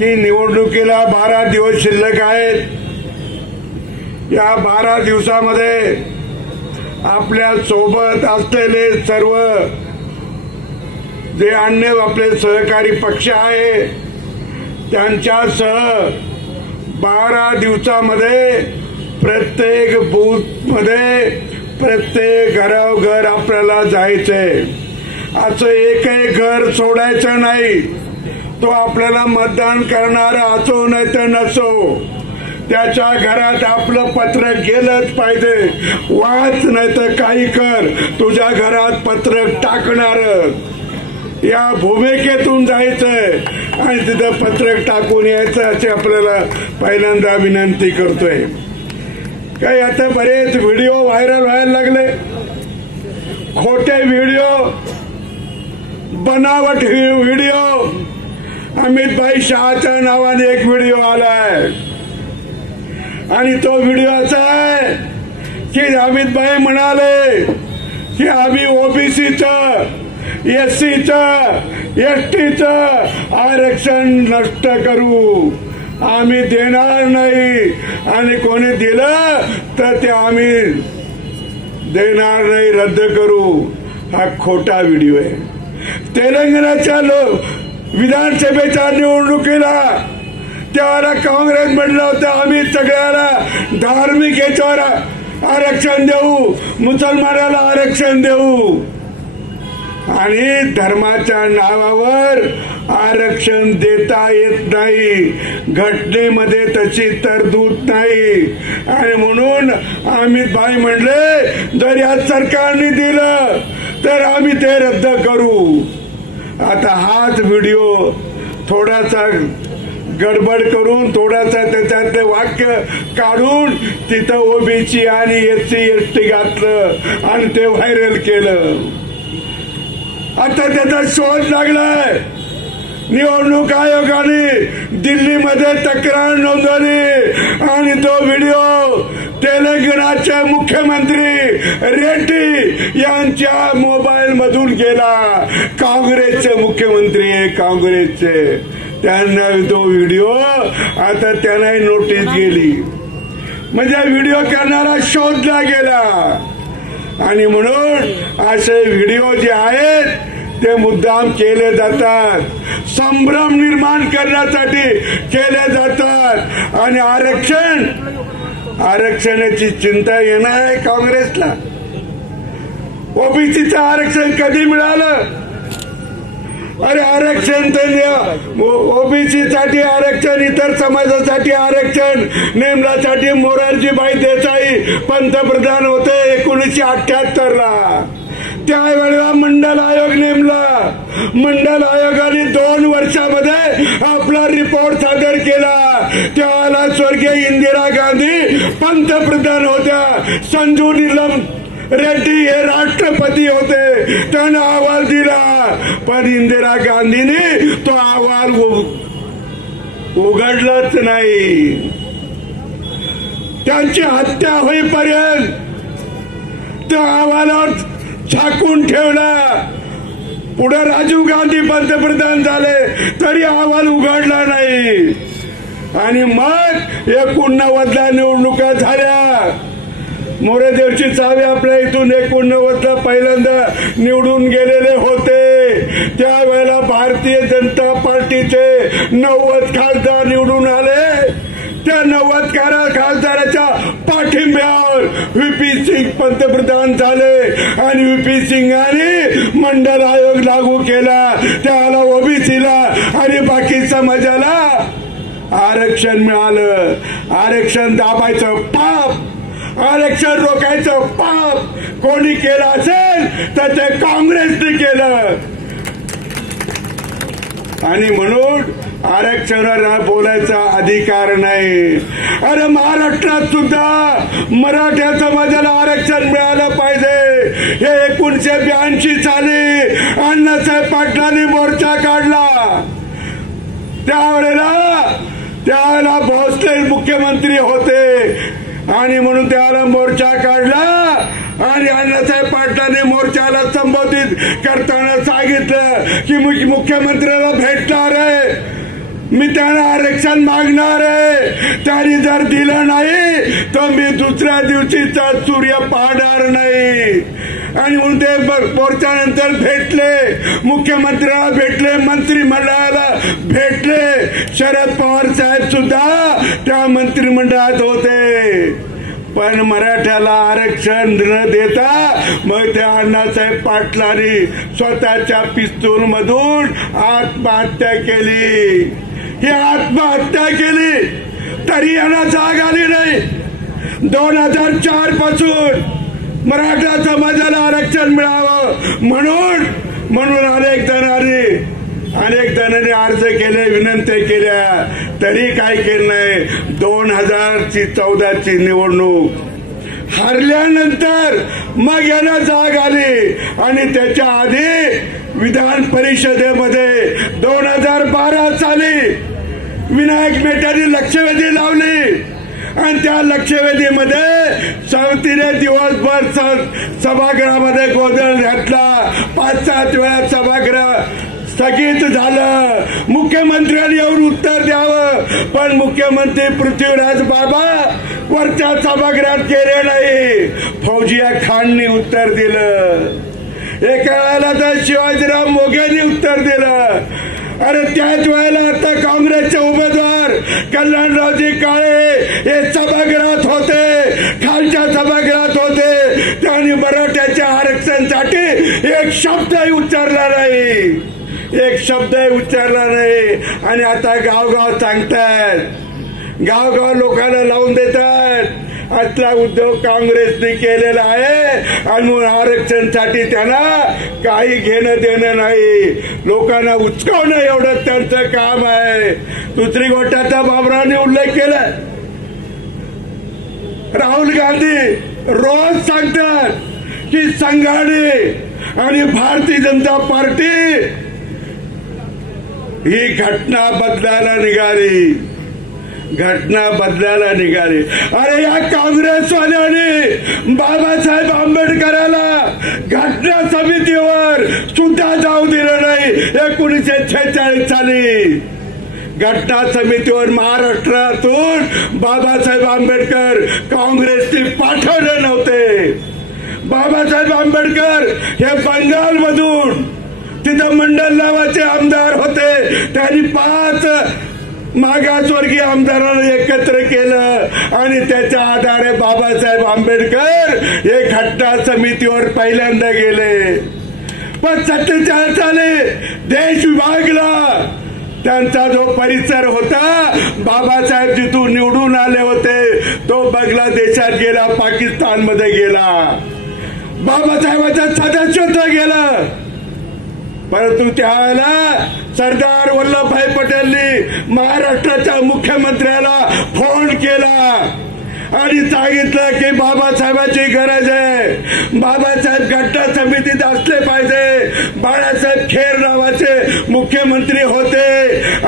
की निवडणुकीला 12 दिवस शिल्लक आहेत. या 12 दिवसामध्ये आपल्या सोबत असलेले सर्व जे अन्य आपले सहकारी पक्ष आहे त्यांच्यासह 12 दिवसामध्ये प्रत्येक बूथमध्ये प्रत्येक घरोघर आपल्याला जायचंय. असं एकही घर सोडायचं नाही. तो आपल्याला मतदान करणारा असो नाही तर नसो, त्याच्या घरात आपलं पत्रक गेलंच पाहिजे. वाच नाही तर काही कर, तुझ्या घरात पत्रक टाकणार. या भूमिकेतून जायचंय आणि तिथं पत्रक टाकून यायचं असे आपल्याला पहिल्यांदा विनंती करतोय. काही आता बरेच व्हिडिओ व्हायरल व्हायला लागले. खोटे व्हिडिओ, बनावट व्हिडिओ. अमितभाई शहाच्या नावाने एक व्हिडिओ आलाय आणि तो व्हिडिओ असा आहे की अमितभाई म्हणाले की आम्ही ओबीसीचं, एससीचं, एसटीचं आरक्षण नष्ट करू, आम्ही देणार नाही आणि कोणी दिलं तर ते आम्ही देणार नाही, रद्द करू. हा खोटा व्हिडिओ आहे. तेलंगणाच्या विधानसभेच्या निवडणुकीला त्याला काँग्रेस म्हटलं होतं आम्ही सगळ्याला धार्मिक याच्यावर आरक्षण देऊ, मुसलमानाला आरक्षण देऊ आणि धर्माच्या नावावर आरक्षण देता येत नाही. घटनेमध्ये तशी तरतूद नाही आणि म्हणून अमितभाई म्हणले जर या सरकारने दिलं तर आम्ही ते रद्द करू. आता हाच व्हिडिओ थोडासा गडबड करून थोडासा त्याच्यातले वाक्य काढून तिथं ओबीसी आणि एससी एसटी घातलं आणि ते व्हायरल केलं. आता त्याचा शोध लागलाय. निवडणूक आयोगाने दिल्लीमध्ये तक्रार नोंदवली आणि तो व्हिडिओ तेलंगणाचे मुख्यमंत्री रेड्डी यांच्या मोबाईल मधून गेला. काँग्रेसचे मुख्यमंत्री आहे, काँग्रेसचे. त्यांना तो व्हिडिओ आता त्यांना नोटीस गेली म्हणजे व्हिडिओ करणारा शोधला गेला. आणि म्हणून असे व्हिडिओ जे आहेत ते मुद्दाम केले जातात, संभ्रम निर्माण करण्यासाठी केले जातात. आणि आरक्षणाची चिंता येणार आहे काँग्रेसला. ओबीसीचं आरक्षण कधी मिळालं? अरे आरक्षण तर ओबीसी साठी आरक्षण, इतर समाजासाठी आरक्षण नेमण्यासाठी मोरारजीभाई देसाई पंतप्रधान होते 1978 ला. त्यावेळेला मंडल आयोग नेमला. मंडल आयोगाने 2 वर्षामध्ये आपला रिपोर्ट सादर केला. त्यावेळेला स्वर्गीय इंदिरा गांधी पंतप्रधान होत्या. संजू नीलम रेड्डी हे राष्ट्रपती होते. त्याने अहवाल दिला पण इंदिरा गांधीने तो अहवाल उघडलाच नाही. त्यांची हत्या होईपर्यंत त्या अहवालावर झाकून ठेवला. पुढे राजीव गांधी पंतप्रधान झाले तरी अहवाल उघडला नाही. आणि मग 89ला निवडणुका झाल्या. मोरेदेवची चावी आपल्या इथून 89ला पहिल्यांदा निवडून गेलेले होते. त्यावेळेला भारतीय जनता पार्टीचे 90 खासदार निवडून आले. त्या 90 खासदाराच्या पाठिंब्यावर व्हीपी सिंग पंतप्रधान झाले आणि व्हीपी सिंगांनी मंडल आयोग लागू केला. त्याला ओबीसीला आणि बाकी समाजाला आरक्षण मिळालं. आरक्षण दाबायचं पाप, आरक्षण रोखायचं पाप कोणी केलं असेल तर ते काँग्रेसने केलं. आणि म्हणून आरक्षणाला बोलायचा अधिकार नाही. अरे महाराष्ट्रात सुद्धा मराठा समाजाला आरक्षण मिळालं पाहिजे. हे 1982 साली अण्णासाहेब पाटलांनी मोर्चा काढला. त्यावेळेला भोसले मुख्यमंत्री होते आणि म्हणून त्याला मोर्चा काढला आणि अण्णासाहेब पाटलांनी मोर्चाला संबोधित करताना सांगितलं की मुख्यमंत्र्याला भेटणार आहे. मी त्यांना आरक्षण मागणार आहे. त्यांनी जर दिलं नाही तर मी दुसऱ्या दिवशीचा सूर्य पाहणार नाही. आणि म्हणून ते मोर्चानंतर भेटले, मुख्यमंत्र्याला भेटले, मंत्रिमंडळाला भेटले. शरद पवार साहेब सुद्धा त्या मंत्रिमंडळात होते. पण मराठ्याला आरक्षण न देता मग त्या अण्णासाहेब पाटलांनी स्वतःच्या पिस्तूल मधून आत्महत्या केली. ही आत्महत्या केली तरी यांना जाग आली नाही. 2004 पासून मराठा समाजाला आरक्षण मिळावं म्हणून अनेक जणांनी अर्ज केले, विनंती केल्या, तरी काय केलं नाही. 2014ची निवडणूक हरल्यानंतर मग यांना जाग आली. आणि त्याच्या आधी विधान परिषदेमध्ये 2012 साली विनायक मेटेंनी लक्षवेधी लावली. आणि त्या लक्षवेधीमध्ये तिने दिवसभर सभागृहामध्ये गोंधळ घातला. 5-7 वेळा सभागृह स्थगित झालं. मुख्यमंत्र्यांनी यावर उत्तर द्यावं, पण मुख्यमंत्री पृथ्वीराज बाबा वरच्या सभागृहात गेले नाही. फौजिया खाननी उत्तर दिलं. एका वेळेला तर शिवाजीराव मोघेंनी उत्तर दिलं. अरे त्याच वेळेला आता काँग्रेसचे उमेदवार कल्याणरावजी काळे हे सभागृहात होते, खालच्या सभागृहात होते. त्यांनी मराठ्याच्या आरक्षणासाठी एक शब्दही उच्चारला नाही, एक शब्दही उच्चारला नाही. आणि आता गावगाव सांगतात, गावगाव लोकांना लावून देतात. असला उद्योग काँग्रेसने केलेला आहे. आणि म्हणून आरक्षणासाठी त्यांना काही घेणं देणं नाही. लोकांना उचकावणं एवढं त्यांचं काम आहे. दुसरी गोष्टाचा बाबरावने उल्लेख केला. राहुल गांधी रोज सांगतात की संघाने आणि भारतीय जनता पार्टी ही घटना बदलायला निघाली. अरे या काँग्रेसवाल्यांनी बाबासाहेब आंबेडकराला घटना समितीवर सुद्धा जाऊ दिलं नाही. 1946 साली घटना समितीवर महाराष्ट्रातून बाबासाहेब आंबेडकर काँग्रेसने पाठवले नव्हते. बाबासाहेब आंबेडकर हे बंगालमधून, तिथं मंडल नावाचे आमदार होते, त्यांनी 5 मागासवर्गीय आमदारांना एकत्र केलं आणि त्याच्या आधारे बाबासाहेब आंबेडकर हे घटना समितीवर पहिल्यांदा गेले. पण 47 साली देश विभागला. त्यांचा जो परिसर होता, बाबासाहेब जिथून निवडून आले होते तो बांगलादेशात गेला, पाकिस्तानमध्ये गेला, बाबासाहेबांचं सदस्यत्व गेलं. परंतु त्यावेळेला सरदार वल्लभभाई पटेलनी महाराष्ट्राच्या मुख्यमंत्र्याला फोन केला आणि सांगितलं की बाबासाहेबांची गरज आहे, बाबासाहेब घटना समितीत असले पाहिजे. बाळासाहेब खेर नावाचे मुख्यमंत्री होते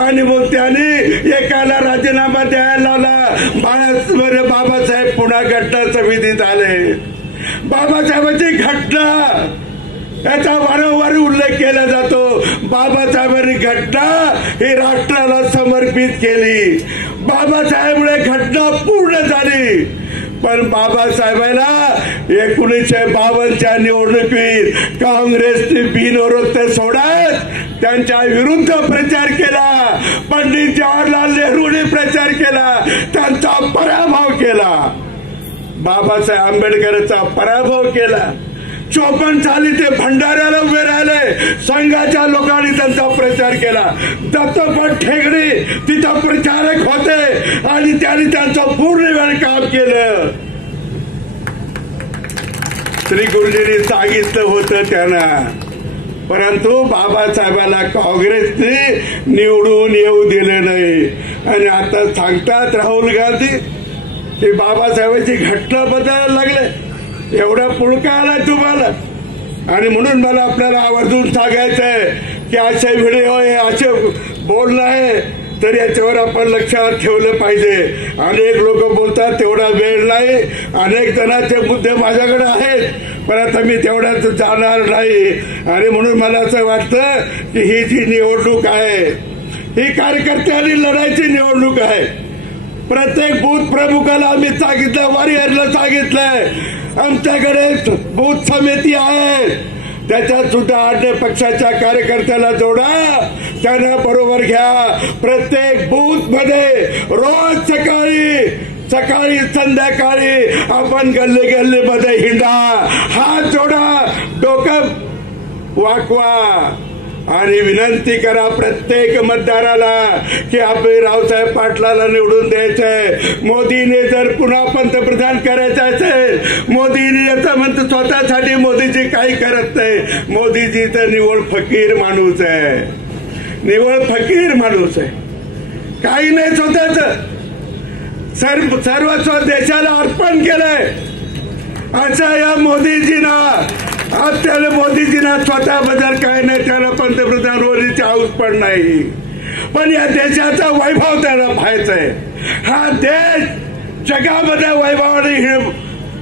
आणि मग त्यांनी एकाला राजीनामा द्यायला लावला. बाबासाहेब पुन्हा घटना समितीत आले. बाबासाहेबांची घटना याचा वारंवार उल्लेख केला जातो. बाबासाहेबांनी घटना ही राष्ट्राला समर्पित केली. बाबासाहेबांमुळे घटना पूर्ण झाली. पण बाबासाहेबांना 1952च्या निवडणुकीत काँग्रेसने बिनविरोध सोडत त्यांच्या विरुद्ध प्रचार केला. पंडित जवाहरलाल नेहरूंनी प्रचार केला, त्यांचा पराभव केला. बाबासाहेब आंबेडकरांचा पराभव केला. 54 साली ते भंडाऱ्याला उभे राहिले. संघाच्या लोकांनी त्यांचा प्रचार केला. दत्तोपंत ठेंगडी तिथं प्रचारक होते आणि त्यांनी त्यांचं पूर्ण वेळ काम केलं. श्री गुरुजींनी सांगितलं होतं त्यांना. परंतु बाबासाहेबांना काँग्रेसने निवडून येऊ दिले नाही. आणि आता सांगतात राहुल गांधी की बाबासाहेबांची घटना बदलायला लागले. एवढा पुळका आलाय तुम्हाला. आणि म्हणून मला आपल्याला आवर्जून सांगायचंय की असे व्हिडिओ आहे, असे बोलणं आहे, तर याच्यावर आपण लक्षात ठेवलं पाहिजे. अनेक लोक बोलतात तेवढा वेळ नाही, अनेक जणांचे मुद्दे माझ्याकडे आहेत, पण आता मी तेवढ्याच जाणार नाही. आणि म्हणून मला असं वाटतं की ही जी निवडणूक आहे ही कार्यकर्त्यांनी लढायची निवडणूक आहे. प्रत्येक बूथ प्रमुखाला आम्ही सांगितलं, वॉरियरला सांगितलंय, आमच्याकडे बूथ समिती आहे, त्याच्यात सुद्धा अन्य पक्षाच्या कार्यकर्त्याला जोडा, त्यांना बरोबर घ्या. प्रत्येक बूथ मध्ये रोज सकाळी संध्याकाळी आपण गल्ली गल्लीमध्ये हिंडा, हात जोडा, डोकं वाकवा आणि विनंती करा प्रत्येक मतदाराला की आपले रावसाहेब पाटलाला निवडून द्यायचंय. मोदीने जर पुन्हा पंतप्रधान करायचं असेल, मोदीने याचं म्हणतो स्वतःसाठी मोदीजी काही करत नाही. मोदीजी तर निवड फकीर माणूस आहे, निवड फकीर माणूस आहे, काही नाही, स्वतःच सर्वस्व देशाला अर्पण केलंय. असं या मोदीजीना, आज त्याला मोदीजीना स्वतःबद्दल काय नाही, त्याला पंतप्रधान होण्याची हौस पण नाही, पण या देशाचा वैभव त्याला पाहायचा आहे. हा देश जगामध्ये वैभवाने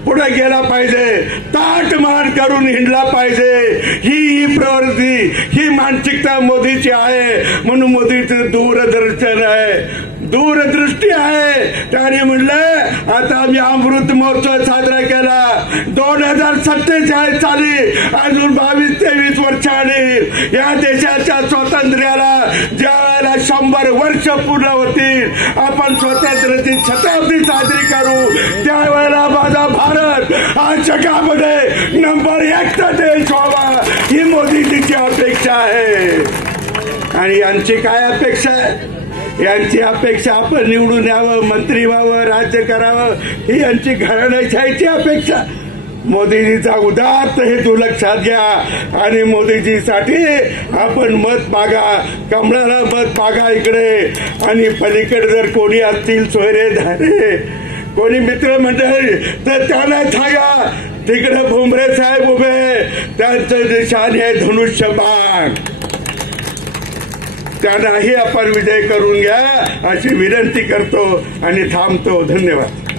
पुढे गेला पाहिजे, ताटमान करून हिंडला पाहिजे. ही प्रवृत्ती, ही मानसिकता मोदीची आहे. म्हणून मोदीचं दूरदर्शन आहे, दूरदृष्टी आहे. त्याने म्हणलं आता आम्ही अमृत महोत्सव साजरा केला 2047 साली, अजून 22-23 वर्षांनी या देशाच्या स्वातंत्र्याला ज्या वेळेला 100 वर्ष पूर्ण होतील, आपण स्वातंत्र्याची शताब्दी साजरी करू, त्यावेळेला माझा भारत हा जगामध्ये नंबर 1चा देश व्हावा, ही मोदीजीची अपेक्षा आहे. आणि यांची काय अपेक्षा आहे? यांची अपेक्षा आपण निवडून यावं, मंत्री व्हावं, राज्य करावं, ही यांची घराण्याशाहीची अपेक्षा. मोदीजीचा उदात्त हेतू लक्षात घ्या आणि मोदीजीसाठी आपण मत मागा, कमळाला मत मागा इकडे. आणि पलीकडे जर कोणी असतील सोयरे धारे, कोणी मित्रमंडळी, तर त्यांना सांगा तिकडे भुमरे साहेब उभे, त्यांचं निशाण आहे धनुष्यबाण, त्यांनाही आपण विजय करून घ्या अशी विनंती करतो आणि थांबतो. धन्यवाद.